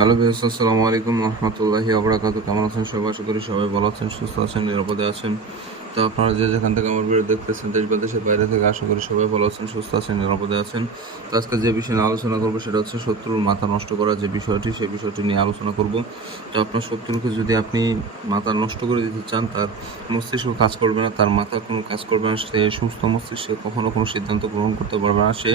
Hello viewers, আসসালামু আলাইকুম রহমতুল্লাহি আবরাকাতুহু। কেমন আছেন সবাই? আশা করি সবাই ভালো আছেন, সুস্থ আছেন, নিরাপদে আছেন। তো আপনারা যে যেখান থেকে আমার ভিডিও দেখতেছেন, দেশ বা দেশের বাইরে থেকে, আশা করি সবাই ভালো আছেন, সুস্থ আছেন, নিরাপদে আছেন। তো আজকে যে বিষয় নিয়ে আলোচনা করবো সেটা হচ্ছে শত্রুর মাথা নষ্ট করার যে বিষয়টি, সেই বিষয়টি নিয়ে আলোচনা করব। তো আপনার শত্রুকে যদি আপনি মাথা নষ্ট করে দিতে চান, তার মস্তিষ্ক কাজ করবে না, তার মাথা কোনো কাজ করবে না, সে সুস্থ মস্তিষ্কে কখনো কোনো সিদ্ধান্ত গ্রহণ করতে পারবে না, সে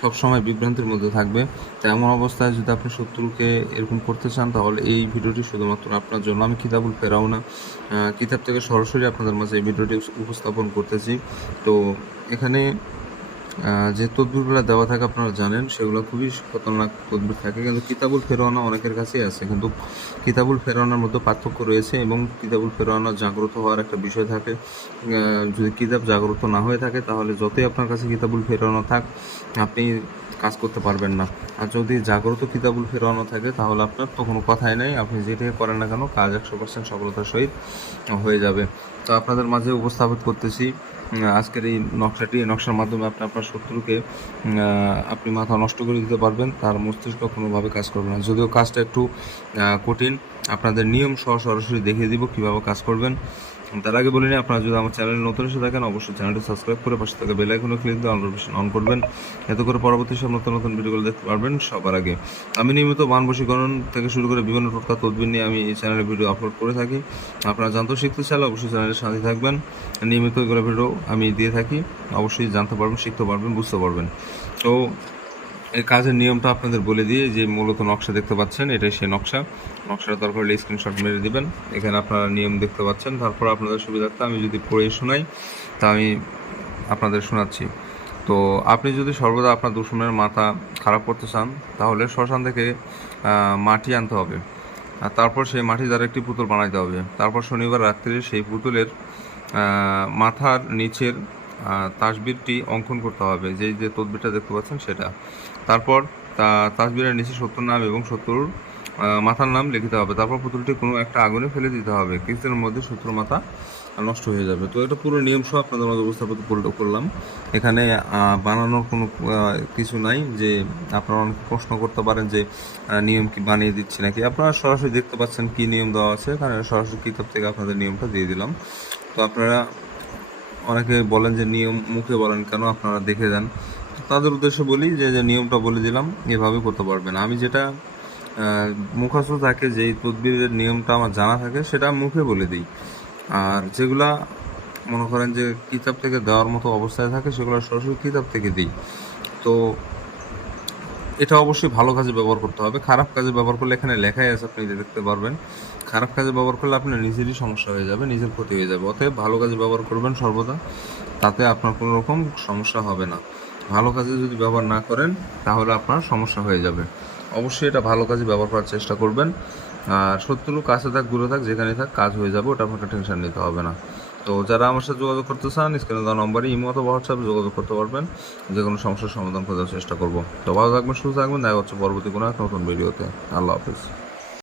সবসময় বিভ্রান্তির মধ্যে থাকবে। তো এমন অবস্থায় যদি আপনি শত্রুকে এরকম করতে চান, তাহলে এই ভিডিওটি শুধুমাত্র আপনার জন্য। আমি কিতাবুল ফেরাউনা কিতাব থেকে সরাসরি আপনাদের মাঝে এই ভিডিওটি উপস্থাপন করতেছি। তো এখানে যে তদবিরগুলো দেওয়া থাকে আপনারা জানেন, সেগুলো খুবই খতরনাক তদবির থাকে, কিন্তু কিতাবুল ফেরাউনা অনেকের কাছেই আছে। কিন্তু কিতাবুল ফেরাউনার মধ্যে পার্থক্য রয়েছে, এবং কিতাবুল ফেরাউনা জাগ্রত হওয়ার একটা বিষয় থাকে। যদি কিতাব জাগ্রত না হয়ে থাকে, তাহলে যতই আপনার কাছে কিতাবুল ফেরাউনা থাক, আপনি কাজ করতে পারবেন না। আর যদি জাগ্রত কিতাবুল ফেরাউনা থাকে, তাহলে আপনার তো কোনো কথাই নাই, আপনি যেটাই করেন না কেন, কাজ 100% সফলতার সহিত হয়ে যাবে। তো আপনাদের মাঝে উপস্থাপিত করতেছি আজকের এই নকশাটি। এই নকশার মাধ্যমে আপনি আপনার শত্রুকে আপনি মাথা নষ্ট করে দিতে পারবেন, তার মস্তিষ্ক কোনোভাবে কাজ করবে না। যদিও কাজটা একটু কঠিন, আপনাদের নিয়ম সরাসরি দেখিয়ে দিব কীভাবে কাজ করবেন। তার আগে বলিনি, আপনারা যদি আমার চ্যানেলে নতুন এসে থাকেন, অবশ্যই চ্যানেলটি সাবস্ক্রাইব করে পাশে থাকা বেল আইকনে ক্লিক দিয়ে নোটিফিকেশন অন করবেন। এতে করে পরবর্তী সব নতুন ভিডিওগুলো দেখতে পারবেন সবার আগে। আমি নিয়মিত বান বশীকরণ থেকে শুরু করে বিভিন্ন টোটকা তদবির নিয়ে আমি এই চ্যানেলে ভিডিও আপলোড করে থাকি। আপনারা জানতে শিখতে চাইলে অবশ্যই চ্যানেলের সাথে থাকবেন। নিয়মিত এগুলো ভিডিও আমি দিয়ে থাকি, অবশ্যই জানতে পারবেন, শিখতে পারবেন, বুঝতে পারবেন। তো এই কাজের নিয়মটা আপনাদের বলে দিয়ে, যে মূলত নকশা দেখতে পাচ্ছেন, এটাই সেই নকশাটা দরকার হলে স্ক্রিনশট মেরে দিবেন। এখানে আপনারা নিয়ম দেখতে পাচ্ছেন। তারপর আপনাদের সুবিধার্থে আমি যদি পড়ে শোনাই, তা আমি আপনাদের শোনাচ্ছি। তো আপনি যদি সর্বদা আপনার দুশমনের মাথা খারাপ করতে চান, তাহলে শ্মশান থেকে মাটি আনতে হবে, আর তারপর সেই মাটি দ্বারা একটি পুতুল বানাইতে হবে। তারপর শনিবার রাত্রে সেই পুতুলের মাথার নিচের তাসবিরটি অঙ্কন করতে হবে, যে তদবিরটা দেখতে পাচ্ছেন সেটা। তারপর তাসবিরের নিচে শত্রুর নাম এবং শত্রুর মাথার নাম লিখিতে হবে। তারপর পুতুলটি কোনো একটা আগুনে ফেলে দিতে হবে। কিছুদিনের মধ্যে শত্রুর মাথা নষ্ট হয়ে যাবে। তো এটা পুরো নিয়ম সহ আপনাদের মধ্যে উপস্থাপিত করলাম। এখানে বানানোর কোনো কিছু নাই। যে আপনারা অনেক প্রশ্ন করতে পারেন যে নিয়ম কি বানিয়ে দিচ্ছি নাকি, আপনারা সরাসরি দেখতে পাচ্ছেন কি নিয়ম দেওয়া আছে এখানে। সরাসরি কিতাব থেকে আপনাদের নিয়মটা দিয়ে দিলাম। তো আপনারা অনেকে বলেন যে নিয়ম মুখে বলেন কেন, আপনারা দেখে যান। তাদের উদ্দেশ্যে বলি যে নিয়মটা বলে দিলাম, এভাবে করতে পারবেন। আমি যেটা মুখস্থ থাকে, যেই তদবিরের নিয়মটা আমার জানা থাকে, সেটা মুখে বলে দিই। আর যেগুলা মনে করেন যে কিতাব থেকে দেওয়ার মতো অবস্থায় থাকে, সেগুলো সরাসরি কিতাব থেকে দিই। তো এটা অবশ্যই ভালো কাজে ব্যবহার করতে হবে। খারাপ কাজে ব্যবহার করলে এখানে লেখাই আছে, আপনি দেখতে পারবেন। খারাপ কাজে ব্যবহার করলে আপনার নিজেরই সমস্যা হয়ে যাবে, নিজের ক্ষতি হয়ে যাবে। অতএব ভালো কাজে ব্যবহার করবেন সর্বদা, তাতে আপনার কোনো রকম সমস্যা হবে না। ভালো কাজে যদি ব্যবহার না করেন, তাহলে আপনার সমস্যা হয়ে যাবে। অবশ্যই এটা ভালো কাজে ব্যবহার করার চেষ্টা করবেন। আর শত্রু কাছে থাক দূরে থাক, যেখানে থাক, কাজ হয়ে যাবে, ওটা আপনাকে টেনশন নিতে হবে না। তো যারা আমার সাথে যোগাযোগ করতে চান, স্ক্রিনে দেওয়া নম্বরে ইমো অথবা হোয়াটসঅ্যাপে যোগাযোগ করতে পারবেন। যে কোনো সমস্যার সমাধান খোঁজার চেষ্টা করব। তো ভালো থাকবেন, সুস্থ থাকবেন। দেখা হচ্ছে পরবর্তী কোনো এক নতুন ভিডিওতে। আল্লাহ হাফিজ।